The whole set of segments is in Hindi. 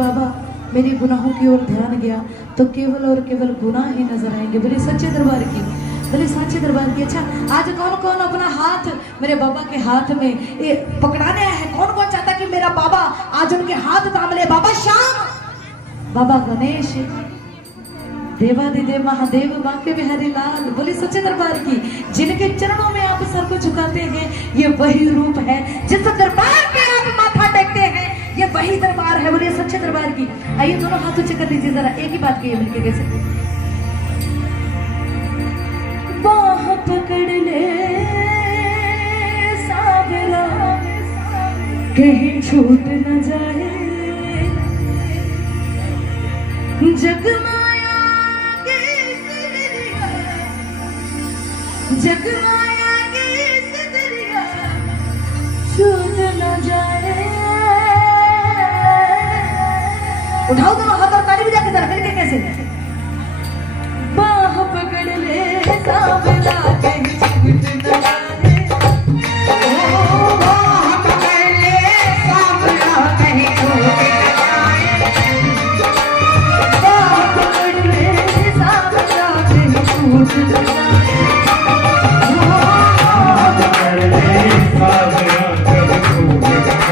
बाबा मेरे गुनाहों की ओर ध्यान गया तो केवल और केवल गुनाह ही नजर आएंगे। बोले सच्चे दरबार की, बोले सच्चे दरबार की। अच्छा आज कौन कौन अपना हाथ मेरे बाबा के हाथ में ये पकड़ाने आया है? कौन कौन चाहता कि मेरा बाबा आज उनके हाथ थाम ले? बाबा श्याम, बाबा गणेश, देवादिदेव महादेव, बांके बिहारी लाल। बोले सच्चे दरबार की। जिनके चरणों में आप सर को झुकाते हैं ये वही रूप है, जिस दरबार पे आप माथा टेकते हैं ये वही दरबार है। बोले सच्चे दरबार की। आइए दोनों हाथ ऊंचे कर लीजिए, जरा एक ही बात कहिए मिलके कैसे। बाह पकड़ ले सावरा कहीं छूट न जाए, जगमाया के सिदरिया, जगमाया के सिदरिया छूट न जाए। उठाओ दोनों हाथ और ताली बजा के जरा मिलके कैसे। बाह पकड़ ले सावरा कहीं छूट न जाए, ओ बाह पकड़ ले सावरा कहीं छूट न जाए, बाह पकड़ ले सावरा कहीं छूट न जाए, बाह पकड़ ले सावरा कहीं छूट न जाए।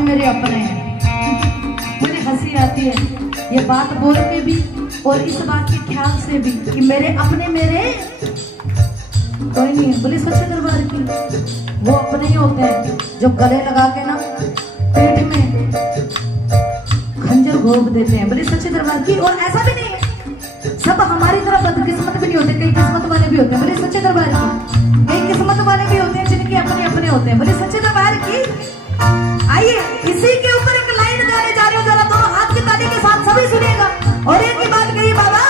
मेरे अपने हैं। मुझे हंसी आती है ये बात बोल के भी और इस बात के ख्याल से भी कि मेरे अपने मेरे कोई नहीं है। बोले सच्चे दरबार की। वो अपने ही होते हैं जो गले लगा के ना पेट में खंजर घोंप देते हैं। बोले सच्चे दरबार की। और ऐसा भी नहीं है सब हमारी तरह बदकिस्मत भी नहीं होते, कई किस्मत वाले भी होते हैं। बोले सच्चे दरबार की। कई किस्मत वाले भी होते हैं जिनके अपने अपने होते हैं। बोले सच्चे दरबार की। आइए इसी के ऊपर एक लाइन गाने जा रहे हो, जरा दोनों हाथ की ताली के साथ सभी सुनिएगा। और एक ही बात कही बाबा,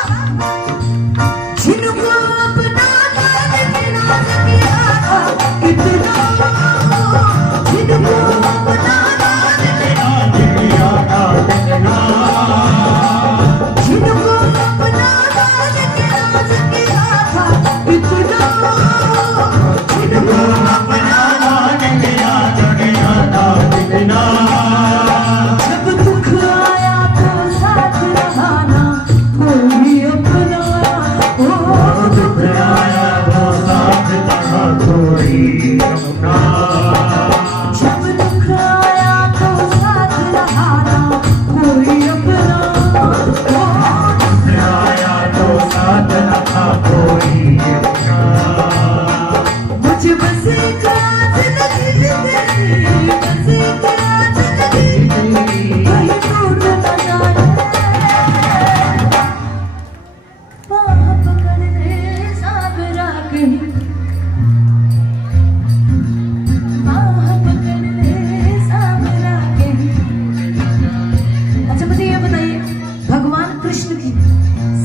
जिनको अपना नाज किया था इतना, जिनको अपना नाज किया था इतना, जिनको अपना नाज किया था इतना, जिनको अपना नाज किया था इतना, जब दुख आया तो साथ रहा ना कोई अपना, ओ दुख आया तो साथ रहा कोई अपना, जब दुख आया तो साथ रहा ना कोई अपना, ओ दुख आया तो साथ रहा कोई अपना, मुझे बस एक जिंदगी तेरी, बस एक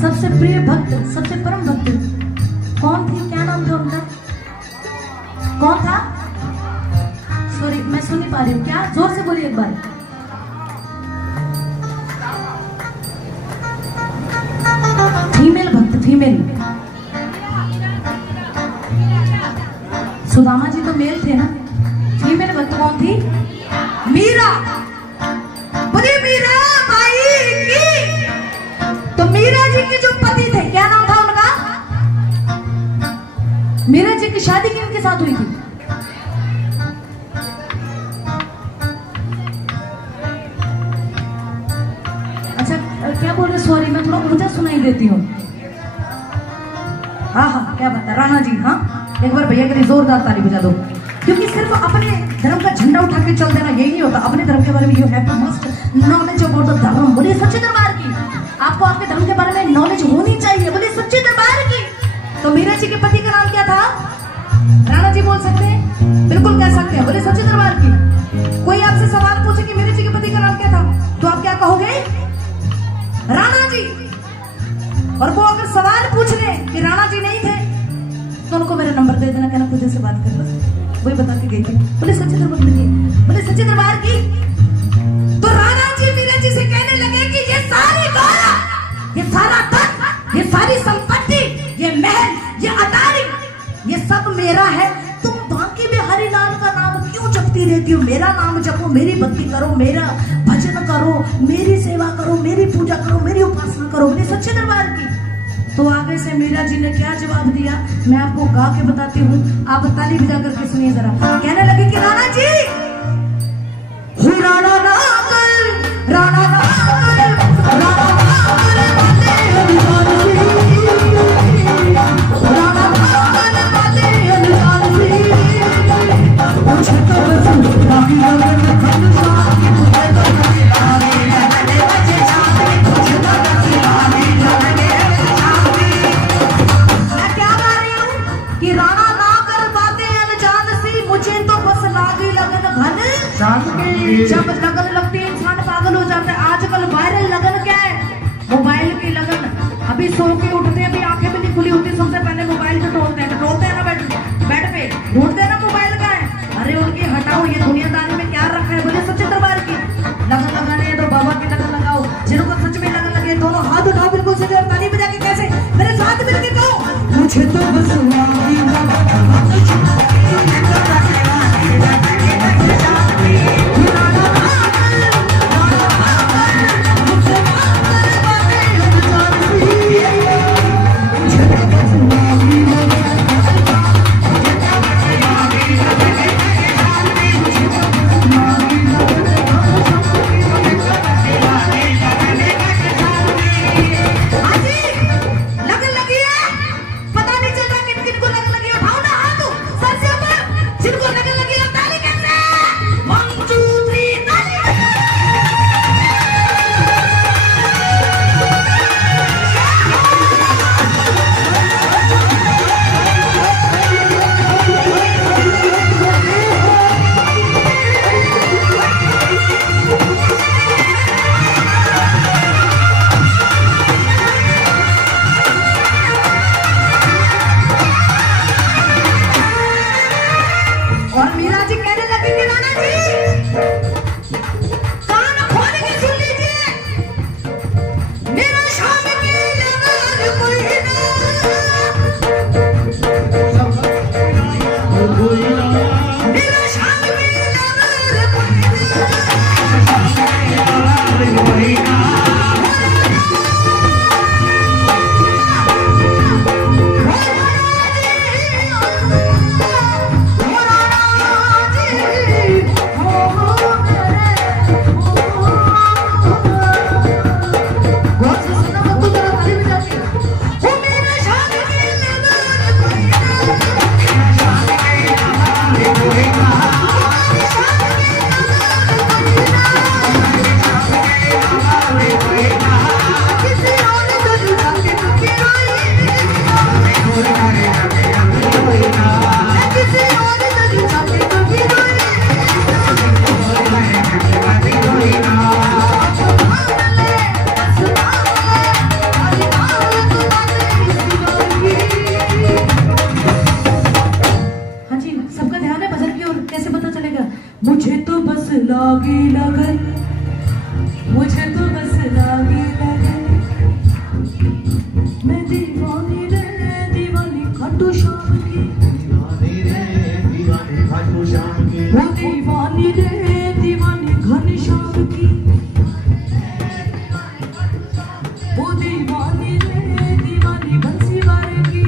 सबसे प्रिय भक्त, सबसे परम भक्त कौन थी? क्या नाम था उनका? कौन था? सॉरी मैं सुन नहीं पा रही हूँ। क्या? जोर से बोलिए एक बार। फीमेल भक्त, फीमेल। सुदामा जी तो मेल थे ना। फीमेल भक्त कौन थी? मीरा। बोलिए मीरा बाई की। तो मीरा जी के जो पति थे क्या नाम था उनका? मीरा जी की शादी किनके साथ हुई थी? अच्छा क्या बोल रहे? सॉरी मैं थोड़ा ऊंचा सुनाई देती हूँ। हाँ हाँ क्या बात है राणा जी। हाँ एक बार भैया के लिए जोरदार ताली बजा दो, क्योंकि सिर्फ अपने धर्म का झंडा उठा के चल देना यही नहीं होता, अपने धर्म के बारे में you have to must knowledge about the dharma. बोलिए सच्चे दरबार की। आपको आपके धर्म के बारे में नॉलेज होनी चाहिए। बोलिए सच्चे दरबार की। तो मीरा जी के पति का नाम क्या था? राणा जी बोल सकते हैं? बिल्कुल कह सकते हैं। बोले सच्चे दरबार की। कोई आपसे सवाल पूछे कि मीरा जी के पति का नाम क्या था, तो आप क्या कहोगे? राणा जी। और वो अगर सवाल पूछ ले कि राणा जी नहीं थे, तो उनको मेरा नंबर दे देना, कहना खुद से बात कर लो, वही बता के गई थी। बोले सच्चे दरबार की। बोले सच्चे दरबार की। तो राणा जी मीरा जी से कहने लगे कि ये सारी दौलत, ये सारा धन, ये सारी संपत्ति, ये महल, ये अटारी, ये सब मेरा है। तुम बाकी में हरिलाल का नाम क्यों जपती रहती हो? मेरा नाम जपो, मेरी भक्ति करो, मेरा भजन करो, मेरी सेवा करो, मेरी पूजा करो, मेरी उपासना करो। बोले सच्चे दरबार की। तो आगे से मीरा जी ने क्या जवाब दिया मैं आपको गा के बताती हूँ, आप ताली बजा करके सुनिए जरा। कहने लगे कि राणा जी, राणा नागल, राणा नागल, राणा नागल वाले हनुमान जी, राणा नागल वाले हनुमान जी, मुझे तो बस राही लगन खंडसा की मुझे तो बस राही लगन बचे जाने, मुझे तो बस राही लगन। कि राणा ना कर पाते अनजान सी, मुझे तो बस लागी लगन घन की। जब लगन लगती है इंसान पागल हो जाता है। आजकल वायरल लगन क्या है? मोबाइल की लगन। अभी सो के उठते हैं, अभी आंखें भी नहीं खुली होती, सबसे पहले मोबाइल को तोड़ते हैं ना बेड पे, ढूंढते हैं ना मोबाइल का है। अरे उनकी हटाओ, ये दुनियादारी में क्या रखा है? बोले सच्चे दरबार की। लगन लगाने है तो बाबा की लगन लगाओ। जिनको सच में लगन लगे दोनों हाथ उठाओ बिल्कुल सीधे और ताली बजा के कैसे मेरे साथ मिलके कहो, मुझे तो बस लागी लगन, मुझे तो बस लागी लगन, मैं दीवानी रे दीवानी खाटू श्याम की, दीवानी रे दीवानी खाटू श्याम की, वो दीवानी रे दीवानी घन श्याम की, वो दीवानी रे दीवानी बंसी वाले की,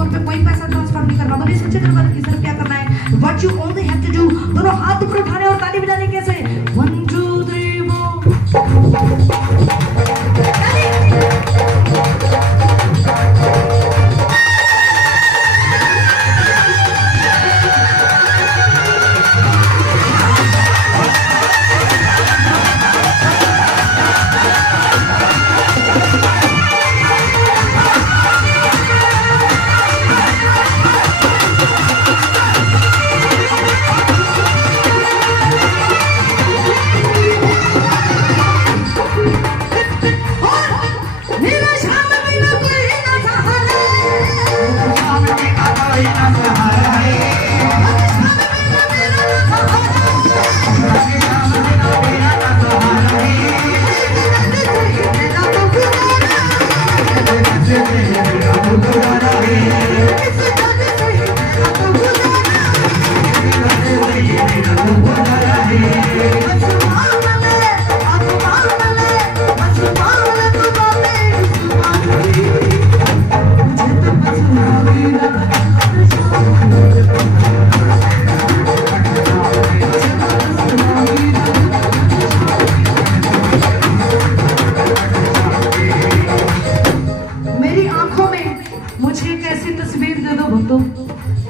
तौर पे कोई पैसा ट्रांसफर नहीं करना। बोले सच्चे दरबार की सर क्या करना है? What you only have to do, दोनों हाथ ऊपर उठाने और ताली बजाने। कैसे? 1 2 3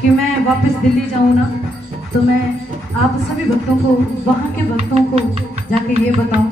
कि मैं वापस दिल्ली जाऊँ ना, तो मैं आप सभी भक्तों को, वहाँ के भक्तों को जाके ये बताऊँ